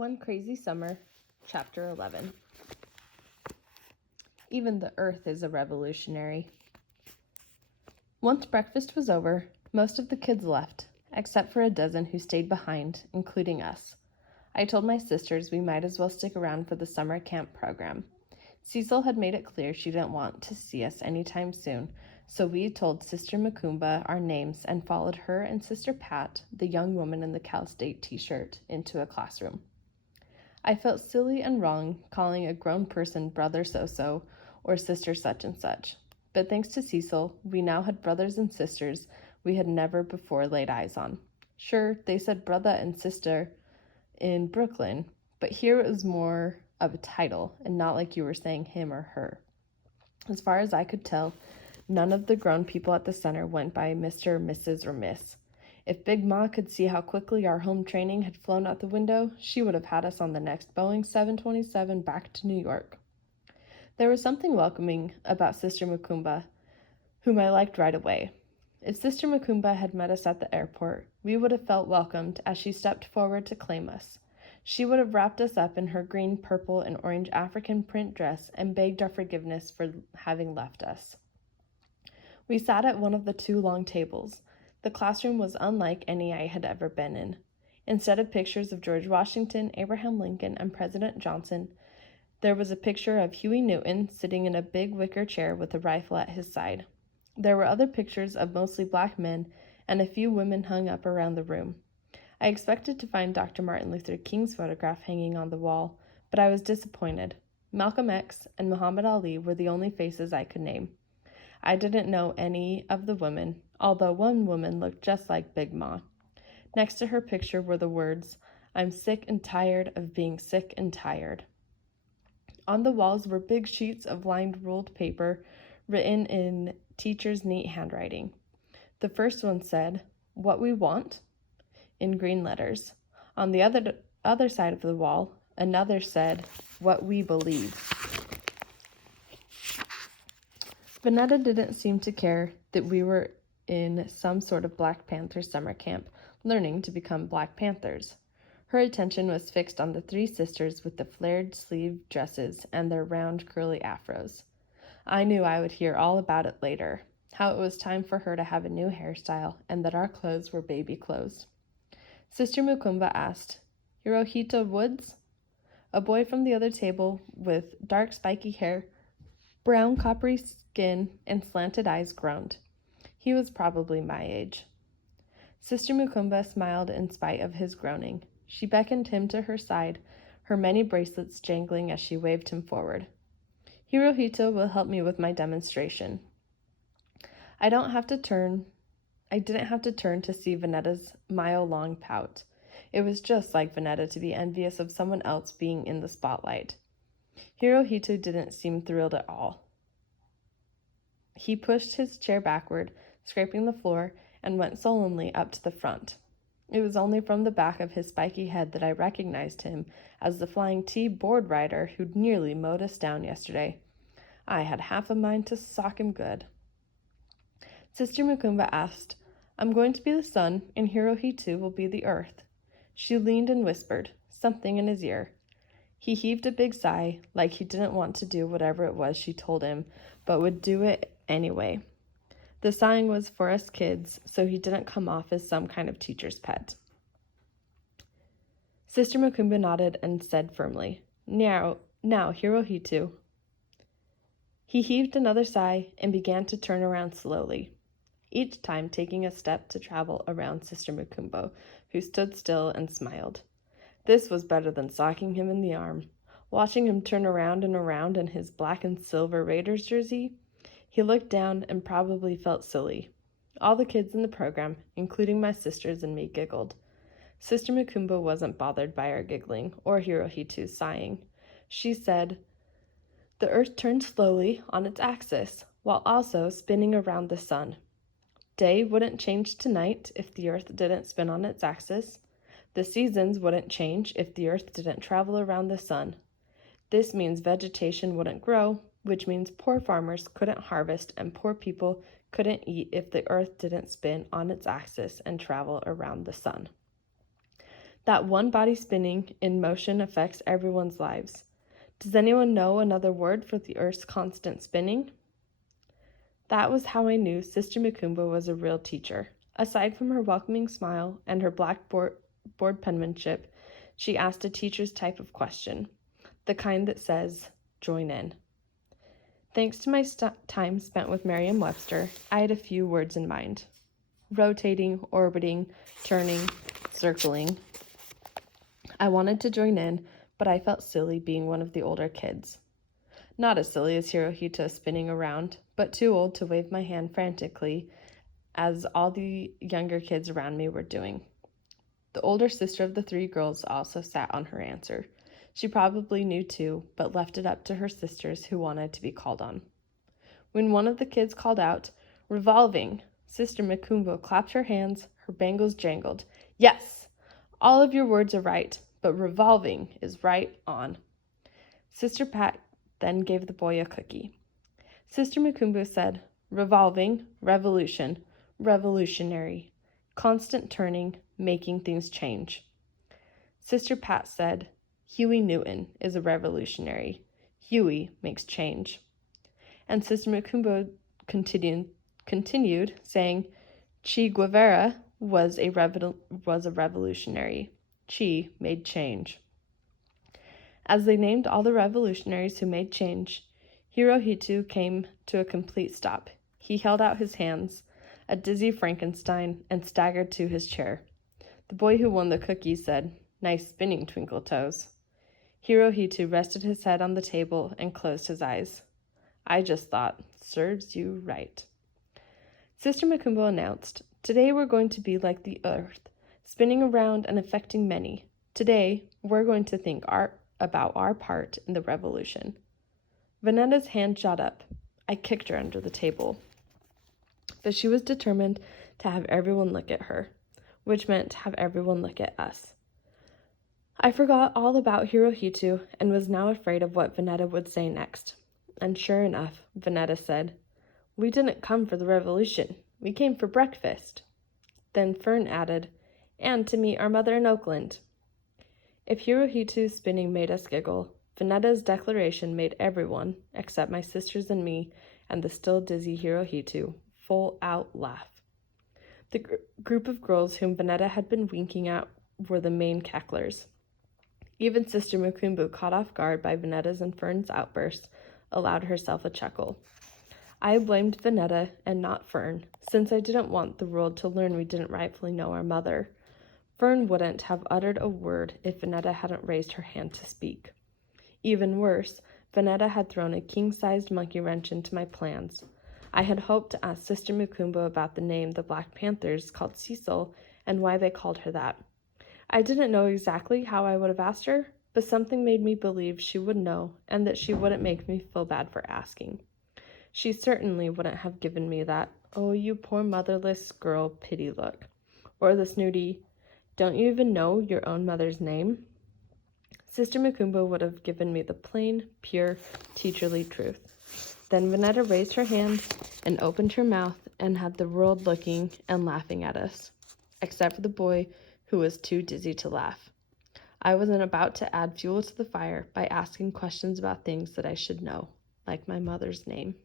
One Crazy Summer, Chapter 11. Even the earth is a revolutionary. Once breakfast was over, most of the kids left, except for a dozen who stayed behind, including us. I told my sisters we might as well stick around for the summer camp program. Cecil had made it clear she didn't want to see us anytime soon, so we told Sister Makumba our names and followed her and Sister Pat, the young woman in the Cal State t-shirt, into a classroom. I felt silly and wrong calling a grown person Brother So-So or Sister Such and Such. But thanks to Cecil, we now had brothers and sisters we had never before laid eyes on. Sure, they said brother and sister in Brooklyn, but here it was more of a title and not like you were saying him or her. As far as I could tell, none of the grown people at the center went by Mr., Mrs., or Miss. If Big Ma could see how quickly our home training had flown out the window, she would have had us on the next Boeing 727 back to New York. There was something welcoming about Sister Makumba, whom I liked right away. If Sister Makumba had met us at the airport, we would have felt welcomed as she stepped forward to claim us. She would have wrapped us up in her green, purple, and orange African print dress and begged our forgiveness for having left us. We sat at one of the two long tables. The classroom was unlike any I had ever been in. Instead of pictures of George Washington, Abraham Lincoln, and President Johnson, there was a picture of Huey Newton sitting in a big wicker chair with a rifle at his side. There were other pictures of mostly black men and a few women hung up around the room. I expected to find Dr. Martin Luther King's photograph hanging on the wall, but I was disappointed. Malcolm X and Muhammad Ali were the only faces I could name. I didn't know any of the women, although one woman looked just like Big Ma. Next to her picture were the words, "I'm sick and tired of being sick and tired." On the walls were big sheets of lined ruled paper written in teachers' neat handwriting. The first one said, "What we want," in green letters. On the other side of the wall, another said, "What we believe." Vanetta didn't seem to care that we were in some sort of Black Panther summer camp, learning to become Black Panthers. Her attention was fixed on the three sisters with the flared sleeve dresses and their round curly afros. I knew I would hear all about it later, how it was time for her to have a new hairstyle and that our clothes were baby clothes. Sister Makumba asked, "Hirohito Woods?" A boy from the other table with dark spiky hair, brown coppery skin, and slanted eyes groaned. He was probably my age. Sister Makumba smiled in spite of his groaning. She beckoned him to her side, her many bracelets jangling as she waved him forward. "Hirohito will help me with my demonstration." I didn't have to turn to see Vanetta's mile-long pout. It was just like Vanetta to be envious of someone else being in the spotlight. Hirohito didn't seem thrilled at all. He pushed his chair backward, scraping the floor, and went solemnly up to the front. It was only from the back of his spiky head that I recognized him as the Flying T board rider who'd nearly mowed us down yesterday. I had half a mind to sock him good. Sister Makumba asked, "I'm going to be the sun, and Hirohito will be the earth." She leaned and whispered something in his ear. He heaved a big sigh, like he didn't want to do whatever it was she told him, but would do it anyway. The sighing was for us kids, so he didn't come off as some kind of teacher's pet. Sister Makumba nodded and said firmly, Now, Hirohito." He heaved another sigh and began to turn around slowly, each time taking a step to travel around Sister Makumba, who stood still and smiled. This was better than socking him in the arm. Watching him turn around and around in his black and silver Raiders jersey, he looked down and probably felt silly. All the kids in the program, including my sisters and me, giggled. Sister Makumba wasn't bothered by our giggling or Hirohito's sighing. She said, "The earth turns slowly on its axis, while also spinning around the sun. Day wouldn't change to night if the earth didn't spin on its axis. The seasons wouldn't change if the earth didn't travel around the sun. This means vegetation wouldn't grow, which means poor farmers couldn't harvest and poor people couldn't eat if the earth didn't spin on its axis and travel around the sun." That one body spinning in motion affects everyone's lives. Does anyone know another word for the Earth's constant spinning? That was how I knew Sister Makumba was a real teacher. Aside from her welcoming smile and her blackboard penmanship, she asked a teacher's type of question, the kind that says, join in. Thanks to my time spent with Merriam-Webster, I had a few words in mind. Rotating, orbiting, turning, circling. I wanted to join in, but I felt silly being one of the older kids. Not as silly as Hirohito spinning around, but too old to wave my hand frantically as all the younger kids around me were doing. The older sister of the three girls also sat on her answer. She probably knew too, but left it up to her sisters who wanted to be called on. When one of the kids called out, "Revolving," Sister Makumbo clapped her hands, her bangles jangled. "Yes! All of your words are right, but revolving is right on." Sister Pat then gave the boy a cookie. Sister Makumbo said, "Revolving, revolution, revolutionary, constant turning, making things change." Sister Pat said, "Huey Newton is a revolutionary. Huey makes change." And Sister Makumbo continued saying, "Che Guevara was a revolutionary. Che made change." As they named all the revolutionaries who made change, Hirohito came to a complete stop. He held out his hands, a dizzy Frankenstein, and staggered to his chair. The boy who won the cookie said, "Nice spinning, Twinkle Toes." Hirohito rested his head on the table and closed his eyes. I just thought, serves you right. Sister Makumbo announced, "Today we're going to be like the earth, spinning around and affecting many. Today, we're going to think about our part in the revolution." Vanetta's hand shot up. I kicked her under the table. But she was determined to have everyone look at her, which meant have everyone look at us. I forgot all about Hirohito and was now afraid of what Vanetta would say next. And sure enough, Vanetta said, "We didn't come for the revolution. We came for breakfast." Then Fern added, "And to meet our mother in Oakland." If Hirohito's spinning made us giggle, Vanetta's declaration made everyone, except my sisters and me, and the still dizzy Hirohito, full out laugh. The group of girls whom Vanetta had been winking at were the main cacklers. Even Sister Makumbo, caught off guard by Vanetta's and Fern's outbursts, allowed herself a chuckle. I blamed Vanetta and not Fern, since I didn't want the world to learn we didn't rightfully know our mother. Fern wouldn't have uttered a word if Vanetta hadn't raised her hand to speak. Even worse, Vanetta had thrown a king-sized monkey wrench into my plans. I had hoped to ask Sister Makumbo about the name the Black Panthers called Cecil and why they called her that. I didn't know exactly how I would have asked her, but something made me believe she would know and that she wouldn't make me feel bad for asking. She certainly wouldn't have given me that, "Oh, you poor motherless girl," pity look, or the snooty, "Don't you even know your own mother's name?" Sister Makumbo would have given me the plain, pure, teacherly truth. Then Vanetta raised her hand and opened her mouth and had the world looking and laughing at us, except for the boy who was too dizzy to laugh. I wasn't about to add fuel to the fire by asking questions about things that I should know, like my mother's name.